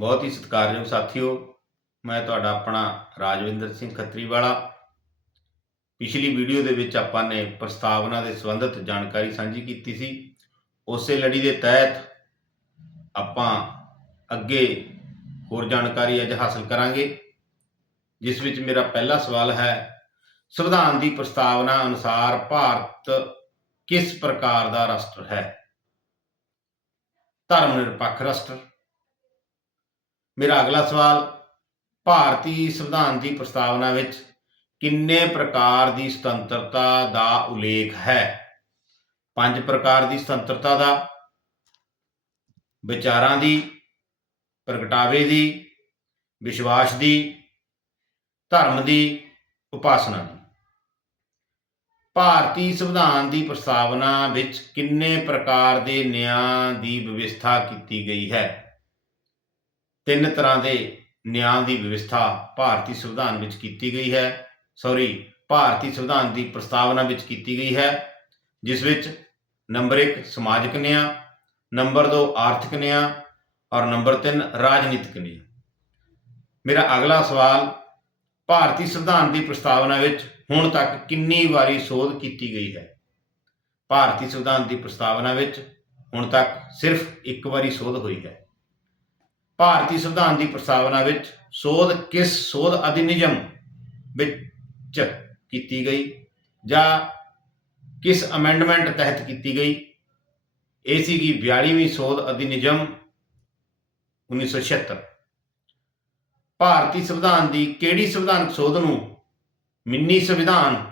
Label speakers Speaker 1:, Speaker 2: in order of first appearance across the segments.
Speaker 1: ਬਹੁਤ ਹੀ ਸਤਿਕਾਰਯੋਗ ਸਾਥੀਓ, ਮੈਂ ਤੁਹਾਡਾ ਆਪਣਾ ਰਾਜਵਿੰਦਰ ਸਿੰਘ ਖੱਤਰੀਵਾਲਾ। ਪਿਛਲੀ ਵੀਡੀਓ ਦੇ ਵਿੱਚ ਆਪਾਂ ਨੇ ਪ੍ਰਸਤਾਵਨਾ ਦੇ ਸੰਬੰਧਿਤ ਜਾਣਕਾਰੀ ਸਾਂਝੀ ਕੀਤੀ ਸੀ। ਉਸੇ ਲੜੀ ਦੇ ਤਹਿਤ ਆਪਾਂ ਅੱਗੇ ਹੋਰ ਜਾਣਕਾਰੀ ਅੱਜ ਹਾਸਲ ਕਰਾਂਗੇ, ਜਿਸ ਵਿੱਚ ਮੇਰਾ ਪਹਿਲਾ ਸਵਾਲ ਹੈ, ਸੰਵਿਧਾਨ ਦੀ ਪ੍ਰਸਤਾਵਨਾ ਅਨੁਸਾਰ ਭਾਰਤ ਕਿਸ ਪ੍ਰਕਾਰ ਦਾ ਰਾਸ਼ਟਰ ਹੈ? ਧਰਮ ਨਿਰਪੱਖ ਰਾਸ਼ਟਰ ਮੇਰਾ ਅਗਲਾ ਸਵਾਲ, ਭਾਰਤੀ ਸੰਵਿਧਾਨ ਦੀ ਪ੍ਰਸਤਾਵਨਾ ਵਿੱਚ ਕਿੰਨੇ ਪ੍ਰਕਾਰ ਦੀ ਸੁਤੰਤਰਤਾ ਦਾ ਉਲੇਖ ਹੈ? ਪੰਜ ਪ੍ਰਕਾਰ ਦੀ ਸੁਤੰਤਰਤਾ ਦਾ, ਵਿਚਾਰਾਂ ਦੀ, ਪ੍ਰਗਟਾਵੇ ਦੀ, ਵਿਸ਼ਵਾਸ ਦੀ, ਧਰਮ ਦੀ, ਉਪਾਸਨਾ ਦੀ। ਭਾਰਤੀ ਸੰਵਿਧਾਨ ਦੀ ਪ੍ਰਸਤਾਵਨਾ ਵਿੱਚ ਕਿੰਨੇ ਪ੍ਰਕਾਰ ਦੇ ਨਿਆਂ ਦੀ ਵਿਵਸਥਾ ਕੀਤੀ ਗਈ ਹੈ? ਤਿੰਨ ਤਰ੍ਹਾਂ ਦੇ ਨਿਆਂ ਦੀ ਵਿਵਸਥਾ ਭਾਰਤੀ ਸੰਵਿਧਾਨ ਵਿੱਚ ਕੀਤੀ ਗਈ ਹੈ। ਸੌਰੀ ਭਾਰਤੀ ਸੰਵਿਧਾਨ ਦੀ ਪ੍ਰਸਤਾਵਨਾ ਵਿੱਚ ਕੀਤੀ ਗਈ ਹੈ, ਜਿਸ ਵਿੱਚ ਨੰਬਰ 1 ਸਮਾਜਿਕ ਨਿਆਂ, ਨੰਬਰ 2 ਆਰਥਿਕ ਨਿਆਂ ਔਰ ਨੰਬਰ 3 ਰਾਜਨੀਤਿਕ ਨਿਆਂ। ਮੇਰਾ ਅਗਲਾ ਸਵਾਲ, ਭਾਰਤੀ ਸੰਵਿਧਾਨ ਦੀ ਪ੍ਰਸਤਾਵਨਾ ਵਿੱਚ ਹੁਣ ਤੱਕ ਕਿੰਨੀ ਵਾਰੀ ਸੋਧ ਕੀਤੀ ਗਈ ਹੈ? ਭਾਰਤੀ ਸੰਵਿਧਾਨ ਦੀ ਪ੍ਰਸਤਾਵਨਾ ਵਿੱਚ ਹੁਣ ਤੱਕ ਸਿਰਫ ਇੱਕ ਵਾਰੀ ਸੋਧ ਹੋਈ ਹੈ। ਭਾਰਤੀ ਸੰਵਿਧਾਨ ਦੀ ਪ੍ਰਸਤਾਵਨਾ ਵਿੱਚ ਸੋਧ ਕਿਸ ਸੋਧ ਅਧਿਨਿਯਮ ਵਿੱਚ ਕੀਤੀ ਗਈ ਜਾਂ ਕਿਸ ਅਮੈਂਡਮੈਂਟ ਤਹਿਤ ਕੀਤੀ ਗਈ? ਇਹ ਸੀਗੀ 42ਵੀਂ ਸੋਧ ਅਧਿਨਿਯਮ 1976 ਭਾਰਤੀ ਸੰਵਿਧਾਨ ਦੀ ਕਿਹੜੀ ਸੰਵਿਧਾਨਕ ਸੋਧ ਨੂੰ ਮਿੰਨੀ ਸੰਵਿਧਾਨ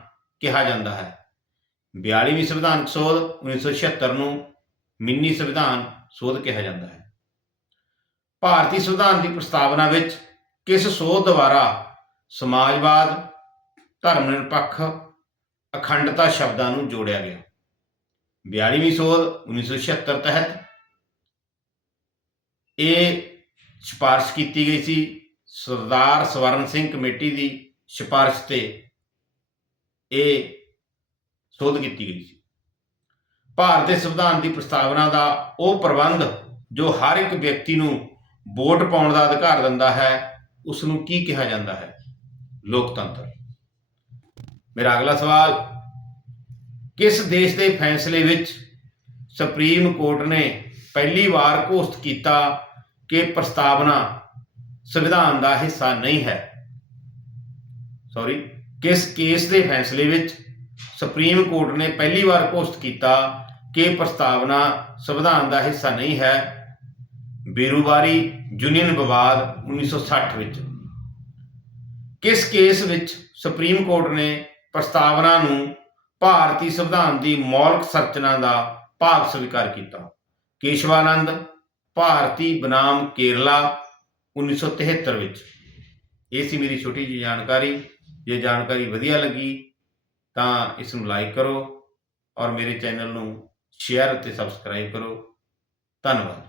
Speaker 1: ਕਿਹਾ ਜਾਂਦਾ ਹੈ? 42ਵੀਂ ਸੰਵਿਧਾਨਕ ਸੋਧ 1976 ਨੂੰ ਮਿੰਨੀ ਸੰਵਿਧਾਨ ਸੋਧ ਕਿਹਾ ਜਾਂਦਾ ਹੈ। ਭਾਰਤੀ ਸੰਵਿਧਾਨ ਦੀ ਪ੍ਰਸਤਾਵਨਾ ਵਿੱਚ ਕਿਸ ਸੋਧ ਦੁਆਰਾ ਸਮਾਜਵਾਦ ਧਰਮ ਨਿਰਪੱਖ ਅਖੰਡਤਾ ਸ਼ਬਦਾਂ ਨੂੰ ਜੋੜਿਆ ਗਿਆ? 42ਵੀਂ ਸੋਧ 1976 ਤਹਿਤ ਇਹ ਸਿਫਾਰਸ਼ ਕੀਤੀ ਗਈ ਸੀ। ਸਰਦਾਰ ਸਵਰਨ ਸਿੰਘ ਕਮੇਟੀ ਦੀ ਸਿਫਾਰਸ਼ ਤੇ ਇਹ ਸੋਧ ਕੀਤੀ ਗਈ ਸੀ। ਭਾਰਤ ਦੇ ਸੰਵਿਧਾਨ ਦੀ ਪ੍ਰਸਤਾਵਨਾ ਦਾ ਉਹ ਪ੍ਰਬੰਧ ਜੋ ਹਰ ਇੱਕ ਵਿਅਕਤੀ ਨੂੰ ਵੋਟ ਪਾਉਣ ਦਾ ਅਧਿਕਾਰ ਦਿੰਦਾ ਹੈ ਉਸ ਨੂੰ ਕੀ ਕਿਹਾ ਜਾਂਦਾ ਹੈ? ਲੋਕਤੰਤਰ। ਮੇਰਾ ਅਗਲਾ ਸਵਾਲ, ਕਿਸ ਦੇਸ਼ ਦੇ ਫੈਸਲੇ ਵਿੱਚ ਸੁਪਰੀਮ ਕੋਰਟ ਨੇ ਪਹਿਲੀ ਵਾਰ ਘੋਸ਼ਿਤ ਕੀਤਾ ਕਿ ਪ੍ਰਸਤਾਵਨਾ ਸੰਵਿਧਾਨ ਦਾ ਹਿੱਸਾ ਨਹੀਂ ਹੈ? ਸੌਰੀ ਕਿਸ ਕੇਸ ਦੇ ਫੈਸਲੇ ਵਿੱਚ ਸੁਪਰੀਮ ਕੋਰਟ ਨੇ ਪਹਿਲੀ ਵਾਰ ਘੋਸ਼ਿਤ ਕੀਤਾ ਕਿ ਪ੍ਰਸਤਾਵਨਾ ਸੰਵਿਧਾਨ ਦਾ ਹਿੱਸਾ ਨਹੀਂ ਹੈ? ਬੇਰੁਬਾਰੀ ਯੂਨੀਅਨ ਵਿਵਾਦ 1960 ਵਿੱਚ। ਕਿਸ ਕੇਸ ਵਿੱਚ ਸੁਪਰੀਮ ਕੋਰਟ ਨੇ ਪ੍ਰਸਤਾਵਨਾ ਨੂੰ ਭਾਰਤੀ ਸੰਵਿਧਾਨ ਦੀ ਮੌਲਿਕ ਸੰਰਚਨਾ ਦਾ ਭਾਗ ਸਵੀਕਾਰ ਕੀਤਾ? ਕੇਸ਼ਵਾਨੰਦ, ਭਾਰਤੀ ਬਨਾਮ ਕੇਰਲਾ 1973 ਵਿੱਚ। ਇਹ ਸੀ ਮੇਰੀ ਛੋਟੀ ਜਿਹੀ ਜਾਣਕਾਰੀ। ਜੇ ਜਾਣਕਾਰੀ ਵਧੀਆ ਲੱਗੀ ਤਾਂ ਇਸ ਨੂੰ ਲਾਈਕ ਕਰੋ ਔਰ ਮੇਰੇ ਚੈਨਲ ਨੂੰ ਸ਼ੇਅਰ ਅਤੇ ਸਬਸਕ੍ਰਾਈਬ ਕਰੋ। ਧੰਨਵਾਦ।